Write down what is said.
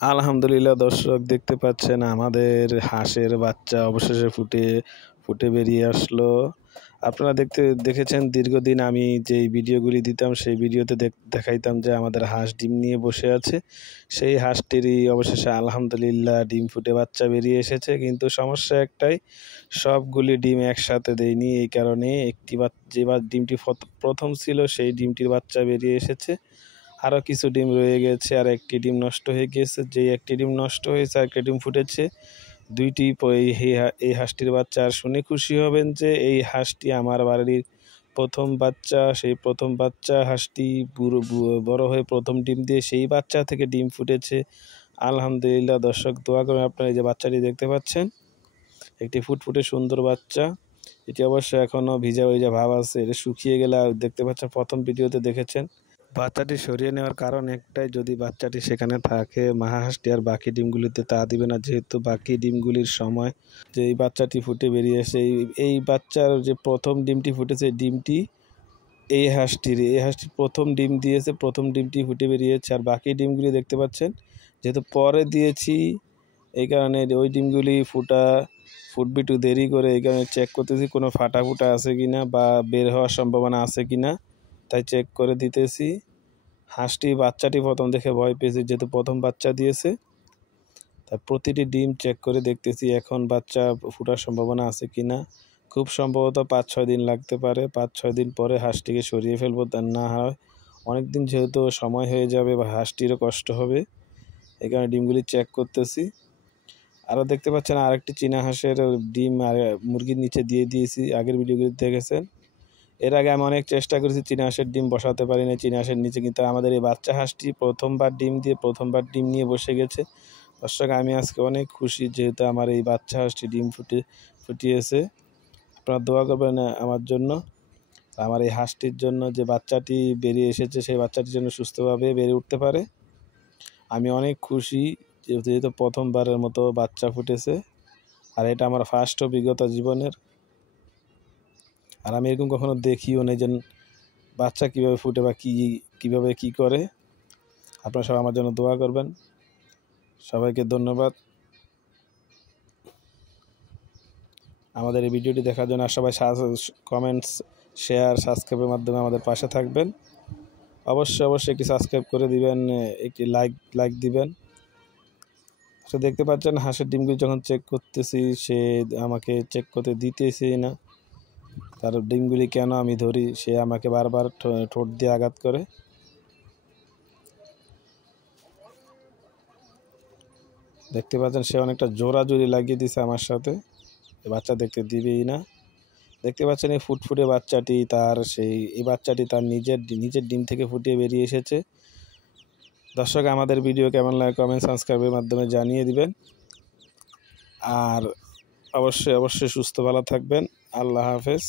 আলহামদুলিল্লাহ দর্শক, দেখতে পাচ্ছেন আমাদের হাঁসের বাচ্চা অবশেষে ফুটে বেরিয়ে আসলো। আপনারা দেখেছেন দীর্ঘদিন আমি যেই ভিডিওগুলি দিতাম সেই ভিডিওতে দেখাইতাম যে আমাদের হাঁস ডিম নিয়ে বসে আছে। সেই হাঁসটিরই অবশেষে আলহামদুলিল্লাহ ডিম ফুটে বাচ্চা বেরিয়ে এসেছে। কিন্তু সমস্যা একটাই, সবগুলি ডিম একসাথে দেয়নি। এই কারণে যে ডিমটি প্রথম ছিল সেই ডিমটির বাচ্চা বেরিয়ে এসেছে, আরও কিছু ডিম রয়ে গেছে, আর একটি ডিম নষ্ট হয়ে গিয়েছে। যেই একটি ডিম নষ্ট হয়েছে আর একটি ডিম ফুটেছে, দুইটি এই হাঁসটির বাচ্চা। আর শুনে খুশি হবেন যে এই হাঁসটি আমার বাড়ির প্রথম বাচ্চা। সেই প্রথম বাচ্চা হাঁসটি বড় হয়ে প্রথম ডিম দিয়ে সেই বাচ্চা থেকে ডিম ফুটেছে। আলহামদুলিল্লাহ দর্শক, দোয়া করেন। আপনারা এই যে বাচ্চাটি দেখতে পাচ্ছেন, একটি ফুটফুটে সুন্দর বাচ্চা। এটি অবশ্য এখনও ভিজা ভাব আছে, এটা শুকিয়ে গেলে দেখতে পাচ্ছেন, প্রথম ভিডিওতে দেখেছেন। বাচ্চাটি সরিয়ে নেওয়ার কারণ একটাই, যদি বাচ্চাটি সেখানে থাকে মা হাঁসটি আর বাকি ডিমগুলিতে তা দিবে না, যেহেতু বাকি ডিমগুলির সময় যে এই বাচ্চাটি ফুটে বেরিয়ে আসে। এই বাচ্চার যে প্রথম ডিমটি ফুটেছে, ডিমটি এই হাঁসটির প্রথম ডিম দিয়েছে, প্রথম ডিমটি ফুটে বেরিয়েছে। আর বাকি ডিমগুলি দেখতে পাচ্ছেন, যেহেতু পরে দিয়েছি এই কারণে ওই ডিমগুলি ফুটবে একটু দেরি করে। এই কারণে চেক করতেছি কোনো ফাটা আছে কিনা বা বের হওয়ার সম্ভাবনা আছে কিনা, তাই চেক করে দিতেছি। বাচ্চাটি প্রথম দেখে ভয় পেয়েছি, যেহেতু প্রথম বাচ্চা দিয়েছে। তাই প্রতিটি ডিম চেক করে দেখতেছি এখন বাচ্চা ফুটার সম্ভাবনা আছে কিনা। খুব সম্ভবত 5-6 দিন লাগতে পারে। 5-6 দিন পরে হাঁসটিকে সরিয়ে ফেলবো, তা না হয় অনেক দিন যেহেতু সময় হয়ে যাবে বা হাঁসটিরও কষ্ট হবে। এই কারণে ডিমগুলি চেক করতেছি। আরও দেখতে পাচ্ছেন আরেকটি চীনা হাঁসের ডিম আর মুরগির নিচে দিয়ে দিয়েছি, আগের ভিডিওগুলি দেখেছেন। এর আগে আমি অনেক চেষ্টা করেছি চীনা হাঁসের ডিম বসাতে পারি না চীনা হাঁসের নিচে, কিন্তু আমাদের এই বাচ্চা হাঁসটি প্রথমবার ডিম নিয়ে বসে গেছে। দর্শক, আমি আজকে অনেক খুশি, যেহেতু আমার এই বাচ্চা হাঁসটি ডিম ফুটিয়েছে। আপনারা দোয়া করবেন আমার জন্য, আমার এই হাঁসটির জন্য, যে বাচ্চাটি বেরিয়ে এসেছে সেই বাচ্চাটির জন্য সুস্থভাবে বেড়ে উঠতে পারে। আমি অনেক খুশি, যেহেতু প্রথমবারের মতো বাচ্চা ফুটেছে, আর এটা আমার ফার্স্ট অভিজ্ঞতা জীবনের। আর আমি এরকম কখনো দেখিও নেই যে বাচ্চা কীভাবে ফুটে বা কীভাবে কী করে। আপনারা সবাই আমার জন্য দোয়া করবেন। সবাইকে ধন্যবাদ আমাদের এই ভিডিওটি দেখার জন্য। আর সবাই কমেন্টস, শেয়ার, সাবস্ক্রাইবের মাধ্যমে আমাদের পাশে থাকবেন। অবশ্যই একটি সাবস্ক্রাইব করে দিবেন, একটি লাইক দিবেন। তো দেখতে পাচ্ছেন হাঁসের ডিমগুলি যখন চেক করতেছি, সে আমাকে চেক করতে দিতেছে না। তার ডিমগুলি কেন আমি ধরি, সে আমাকে বারবার ঠোঁট দিয়ে আঘাত করে। দেখতে পাচ্ছেন সে অনেকটা জোরাজুরি লাগিয়ে দিছে আমার সাথে, বাচ্চা দেখতে দিবেই না। দেখতে পাচ্ছেন এই ফুটফুটে বাচ্চাটি, এই বাচ্চাটি তার নিজের ডিম থেকে ফুটিয়ে বেরিয়ে এসেছে। দর্শক, আমাদের ভিডিও কেমন লাগে কমেন্ট, সাবস্ক্রাইবের মাধ্যমে জানিয়ে দিবেন। আর অবশ্যই সুস্থ ভালো থাকবেন। আল্লাহ হাফেজ।